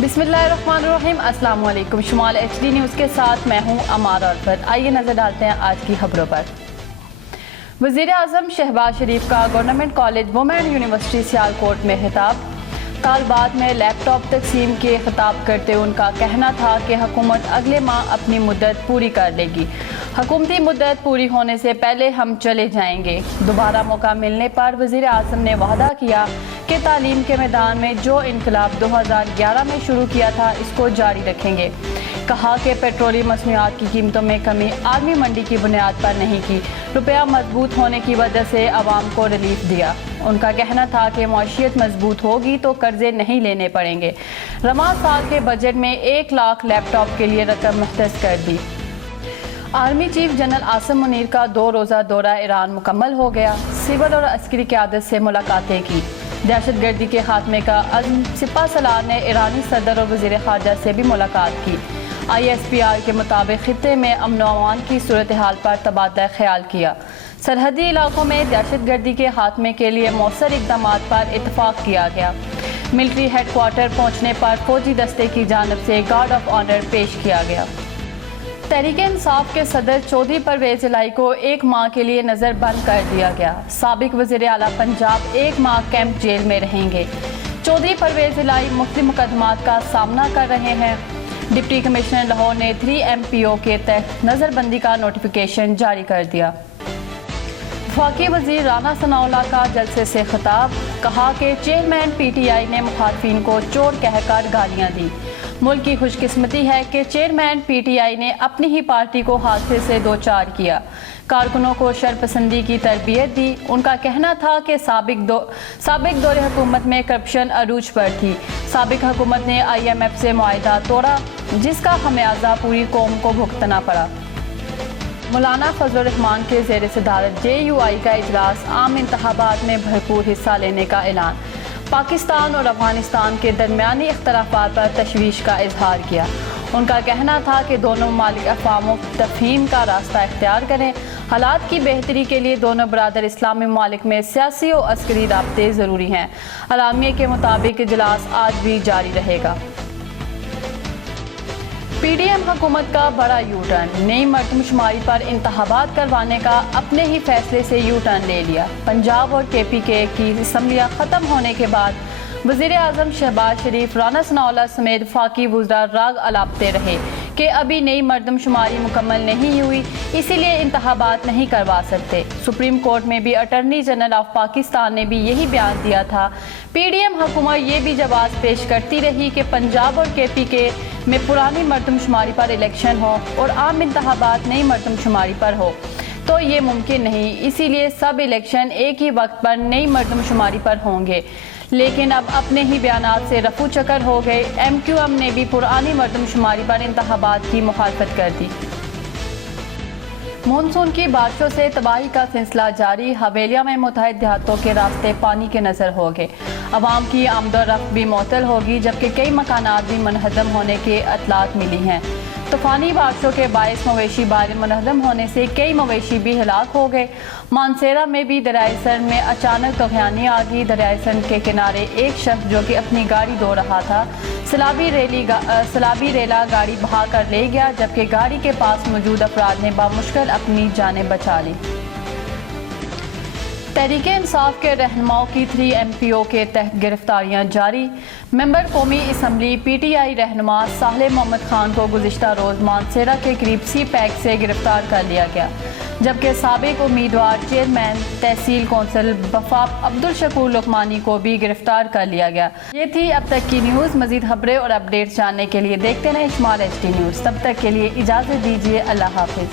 बिस्मिल्लाहिर्रहमानिर्रहीम। अस्सलाम वालेकुम। शुमाल HD न्यूज़ के साथ मैं हूँ अमार अरफत। आइए नजर डालते हैं आज की खबरों पर। वज़ीर आज़म शहबाज शरीफ का government college women university Sialkot में खिताब। तालबात में लैपटॉप तकसीम के खिताब करते उनका कहना था कि हुकूमत अगले माह अपनी मुद्दत पूरी कर लेगी। हुकूमती मुद्दत पूरी होने से पहले हम चले जाएंगे। दोबारा मौका मिलने पर वज़ीर आज़म ने वादा किया कि तालीम के मैदान में जो इनकलाब 2011 में शुरू किया था इसको जारी रखेंगे। कहा कि पेट्रोलियम मसनूआत की कीमतों में कमी आर्मी मंडी की बुनियाद पर नहीं की, रुपया मजबूत होने की वजह से आवाम को रिलीफ दिया। उनका कहना था कि मईशियत मजबूत होगी तो कर्जे नहीं लेने पड़ेंगे। रवां साल के बजट में 1 लाख लैपटॉप के लिए रकम मुख्तस कर दी। Army chief general Asim Munir का 2 रोज़ा दौरा ईरान मुकम्मल हो गया। सिविल और अस्करी क़यादत से मुलाकातें की। दहशतगर्दी के खात्मे का अज़्म सिपा सलार ने ईरानी सदर और वज़ीर ख़ारजा से भी मुलाकात की। ISPR के मुताबिक खित्ते में अमन व अमान की सूरत हाल पर तबादला ख्याल किया। सरहदी इलाकों में दहशतगर्दी के खात्मे के लिए मौसर इक़दामात पर इत्तफाक किया गया। मिलिट्री हेडक्वार्टर पहुँचने पर फौजी दस्ते की जानिब से गार्ड ऑफ ऑनर पेश किया गया। तहरीक-ए-इंसाफ के सदर चौधरी परवेज इलाही को 1 माह के लिए नज़र बंद कर दिया गया। साबिक वज़ीर आला पंजाब 1 माह कैंप जेल में रहेंगे। चौधरी परवेज इलाही मुख्तलिफ मुकदमात का सामना कर रहे हैं। डिप्टी कमिश्नर लाहौर ने 3 MPO के तहत नज़रबंदी का नोटिफिकेशन जारी कर दिया। वफाकी वज़ीर राना सनाउल्लाह का जलसे से खिताब। कहा कि चेयरमैन PTI ने मुखालफिन को चोर कहकर गालियाँ दी। मुल्क की खुशकिस्मती है कि चेयरमैन PTI ने अपनी ही पार्टी को हादसे से दो चार किया, कारकुनों को शरपसंदी की तरबियत दी। उनका कहना था कि साबिक दौरे हुकूमत में करप्शन अरूज पर थी। साबिक हुकूमत ने IMF से मुआहदा तोड़ा, जिसका खमियाजा पूरी कौम को भुगतना पड़ा। मौलाना फजलुर रहमान के ज़ेर सदारत JUI का इजलास, आम इंतखाबात में भरपूर हिस्सा लेने का ऐलान। पाकिस्तान और अफगानिस्तान के दरमियानी इख्तलाफात पर तशवीश का इजहार किया। उनका कहना था कि दोनों ममालिक अफ़हाम तफ़हीम का रास्ता इख्तियार करें। हालात की बेहतरी के लिए दोनों बरादर इस्लामी ममालिक में सियासी और अस्करी राब्ते ज़रूरी हैं। अलामिया के मुताबिक इजलास आज भी जारी रहेगा। PDM हुकूमत का बड़ा यू टर्न। नई मर्दमशुमारी पर इंतखाबात करवाने का अपने ही फैसले से यू टर्न ले लिया। पंजाब और KPK की असम्बलियाँ ख़त्म होने के बाद वज़ीर आज़म शहबाज शरीफ, राना सनाउल्लाह समेत वफाकी वज़रा राग अलापते रहे कि अभी नई मर्दमशुमारी मुकम्मल नहीं हुई, इसीलिए इंतखाबात नहीं करवा सकते। सुप्रीम कोर्ट में भी अटॉर्नी जनरल ऑफ पाकिस्तान ने भी यही बयान दिया था। PDM हुकूमत ये भी जवाब पेश करती रही कि पंजाब और KPK में पुरानी मर्दमशुमारी पर इलेक्शन हो और आम इंतखाबात नई मर्दमशुमारी पर हो तो ये मुमकिन नहीं, इसीलिए सब इलेक्शन एक ही वक्त पर नई मर्दमशुमारी पर होंगे। लेकिन अब अपने ही बयानात से रफू चक्कर हो गए। MQM ने भी पुरानी मर्दमशुमारी पर इंतखाबात की मुखालफत कर दी। मानसून की बारिशों से तबाही का सिलसिला जारी। हवेलिया में मुतहद देहातों के रास्ते पानी के नजर हो गए। अवाम की आमदोरफ्त भी मुअत्तल होगी, जबकि कई मकानात भी मुनहदम होने के इत्तलात मिली हैं। तूफानी बारिशों के बायस मवेशी बारे मुनहदम होने से कई मवेशी भी हलाक हो गए। मानसेरा में भी दरियाए सर में अचानक तूफ़ानी आ गई। दरियाए सर के किनारे एक शख्स जो कि अपनी गाड़ी धो रहा था, सलाबी रेला गाड़ी बहा कर ले गया, जबकि गाड़ी के पास मौजूद अफराद ने बामुश्किल अपनी जानें बचा ली। तहरीक-ए-इंसाफ के रहनुमाओं की 3 MPO के तहत गिरफ्तारियां जारी। मेंबर कौमी असम्बली PTI रहनुमा साहिल मोहम्मद खान को गुज़िश्ता रोज़ मानसेरा के करीब CPAC से गिरफ्तार कर लिया गया, जबकि साबिक उम्मीदवार चेयरमैन तहसील कौंसिल बफा अब्दुल शकूर लुकमानी को भी गिरफ्तार कर लिया गया। ये थी अब तक की न्यूज़। मज़ीद खबरें और अपडेट्स जानने के लिए देखते रहें शुमाल HD न्यूज़। तब तक के लिए इजाज़त दीजिए। अल्लाह हाफिज़।